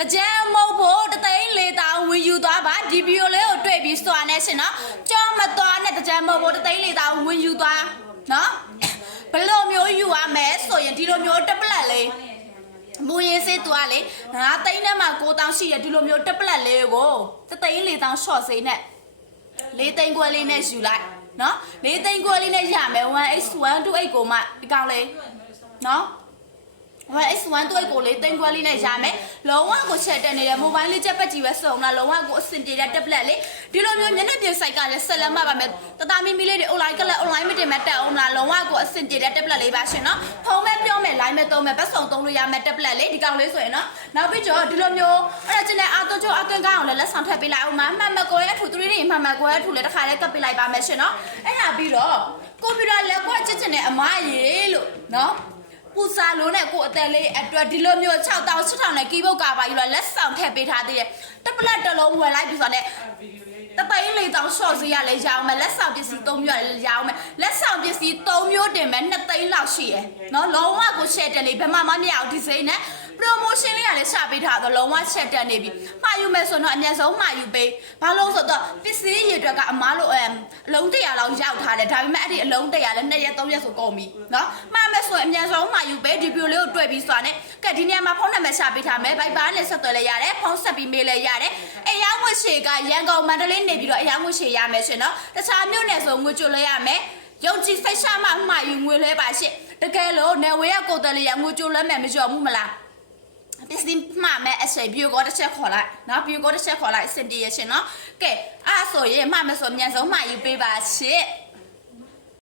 တကြံမဟုတ်ဖို့တသိန်းလေးတောင်ဝင်ယူသွားပါဒီဗီဒီယိုလေးကိုတွေ့ပြီးစွာနေရှင်နော်ကြောမသွားနဲ့တကြံမဟုတ်ဖို့တသိန်းလေးတောင်ဝင်ယူသွားနော်ဘယ်လိုမျိုးယူရမယ်ဆိုရင်ဒီလိုမျိုးတက်ပလက်လေးမူရင်းစေးသူကလေ9သိန်းနဲ့မှ9တောင်ရှိရဒီလိုမျိုးတက်ပလက်လေးကိုတသိန်းလေးတောင်ရှော့စေးနဲ့4သိန်းခွဲလေးနဲ့ယူလိုက်နော်4သိန်းခွဲလေးနဲ့ရမယ် 1x128 ကိုမှဒီကောင်လေးနော်1x128 ကို4သိန်းခွဲလေးနဲ့ရမယ်လုံးဝကိုချက်တက်နေတဲ့ mobile လေးချက်ပတ်ကြည့်ပဲစုံလားလုံးဝကိုအဆင်ပြေတဲ့ tablet လေးဒီလိုမျိုးမျက်နှာပြင် site ကလည်းဆက်လက်မှတ်ပါမယ်တသားမီမီလေးတွေ online ကလည်း online မတင်မဲ့တက်အောင်လားလုံးဝကိုအဆင်ပြေတဲ့ tablet လေးပါရှင်နော်ဖုန်းမဲ့ပြောမယ် line မဲ့သုံးမဲ့ပတ်စုံသုံးလို့ရမယ် tablet လေးဒီကောင်လေးဆိုရင်နော်နောက်ပြီးတော့ဒီလိုမျိုးအဲ့ဒါချင်းနဲ့အာသွချိုအသွင်းကောင်းအောင်လည်းလက်ဆောင်ထပ်ပေးလိုက်အောင်မှမှတ်ကိုရဲ့အထူ 3D မှတ်ကိုရဲ့အထူလည်းတစ်ခါလေးကပ်ပေးလိုက်ပါမယ်ရှင်နော်အဲ့ဒါပြီးတော့ကွန်ပျူတာလက်ကွက်ချစ်ချင်တဲ့အမရေလို့နော်ပူစာလုံးနဲ့ကိုအသက်လေးအတွက်ဒီလိုမျိုး6000နဲ့ကီးဘုတ်ကပါယူလာလက်ဆောင်ထည့်ပေးထားသေးတယ်တစ်ပလက်တစ်လုံးဝယ်လိုက်ပြီဆိုတော့တပိန်းလေးတောင်ရှော့စီရလဲရအောင်မယ်လက်ဆောင်ပစ္စည်း3မျိုးရရအောင်မယ်လက်ဆောင်ပစ္စည်း3မျိုးတင်မယ်2သိန်းလောက်ရှိရယ်နော်လုံးဝကို share တက်လေးဘယ်မှမမြအောင်ဒီစိမ့်နဲ့ promotion လေးကလည်းချပေးထားတော့လုံးဝ share တက်နေပြီမှာယူမယ်ဆိုတော့အများဆုံးမှာယူပေးဘာလို့ဆိုတော့ပစ္စည်းရည်တွေကအမားလို့အလုံး100လောက်ရောက်ထားတယ်ဒါပေမဲ့အဲ့ဒီအလုံး100လည်း2ရက်3ရက်ဆိုကုန်ပြီနော်မှာမယ်ဆိုရင်အများဆုံးမှာယူပေးဒီဗီဒီယိုလေးကိုတွေ့ပြီးဆိုတာနဲ့ကဲဒီနေရာမှာဖုန်းနံပါတ်ချပေးထားမယ်ဘိုက်ဘာနဲ့ဆက်သွယ်လဲရတယ်ဖုန်းဆက်ပြီးမေးလဲရတယ်အယောင်ဝှရှေကရန်ကုန်မန္တလေးနေပြီးတော့အယောင်ဝှရှေရမယ်ရှင်နော်တခြားမြို့နယ်ဆိုငွေကြိုလဲရမယ်ယုံကြည်စိတ်ချမှယူငွေလဲပါရှင့်တကယ်လို့နယ်ဝေးကကိုတယ်လေးရငွေကြိုလဲမယ်မကြော်ဘူးမလားပစ္စည်းမှာမဲ့အချိန် view ကိုတစ်ချက်ခေါ်လိုက်နော် view ကိုတစ်ချက်ခေါ်လိုက်အဆင်ပြေရရှင်နော်ကဲအဲ့ဆိုရင်မှာမယ်ဆိုအမြန်ဆုံးမှာယူပေးပါရှင့်